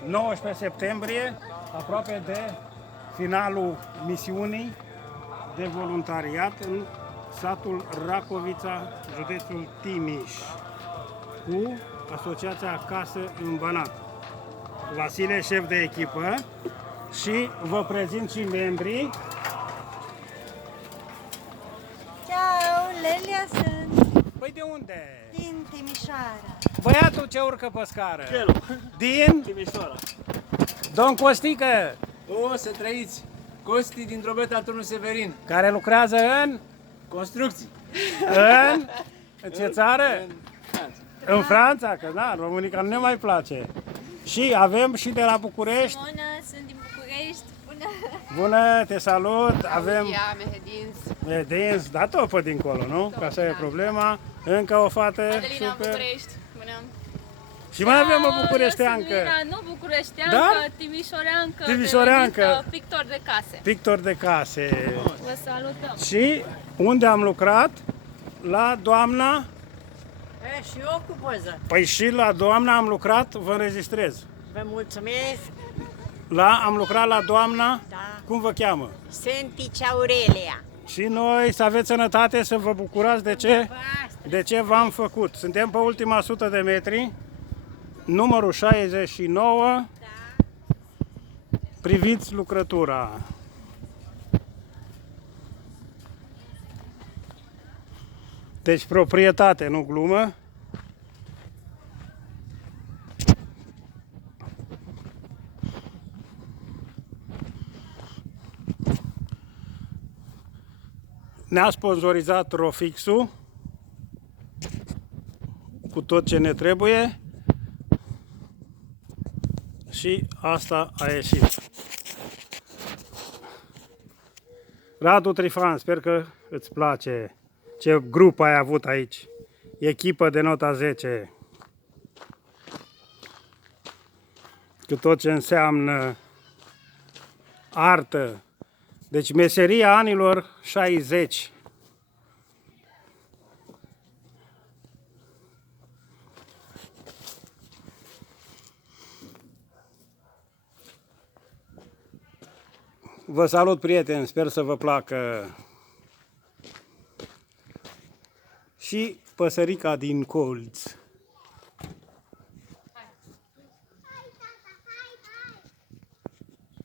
19 septembrie, aproape de finalul misiunii de voluntariat în satul Racovița, județul Timiș, cu Asociația Casă în Banat. Vasile, șef de echipă, și vă prezint și membrii. Ciao, Lelia sunt. Păi de unde? Din Timișoara. Băiatul ce urcă pe scară. Chelu. Din Timișoara. Don Costică, O, să trăiți! Costi din Drobeta, Turnul Severin. care lucrează în Construcții. în ce țară? În Franța. În Franța, că da, Românica nu ne mai place. Și avem și de la București. Simona, sunt din București. Bună! Bună, te salut. Avem Ia, Mehedins. Medins, da, tot pe dincolo, nu? Că așa e problema. Încă o fată, Adelina, super. București. Bună! Și mai avem o Eu bucureșteancă. sunt Mira, nu bucureșteancă, Da? timișoreancă. Timișoreancă. denumită Pictor de case. Pictor de case. Vă salutăm. Și unde am lucrat? La doamna. Și eu cu poză. Păi și la doamna am lucrat, vă înregistrez. Vă mulțumesc. Am lucrat la doamna, Da. cum vă cheamă? Sentici Aurelia. Și noi să aveți sănătate, să vă bucurați de ce v-am făcut. Suntem pe ultima 100 de metri, numărul 69, Da. priviți lucrătura. Deci proprietate, nu glumă. Ne-a sponsorizat Rofixul cu tot ce ne trebuie și asta a ieșit. Radu Trifan, sper că îți place ce grup ai avut aici. Echipă de nota 10. Cu tot ce înseamnă artă. Deci meseria anilor 60. Vă salut, prieteni, sper să vă placă. Și păsărica din colț.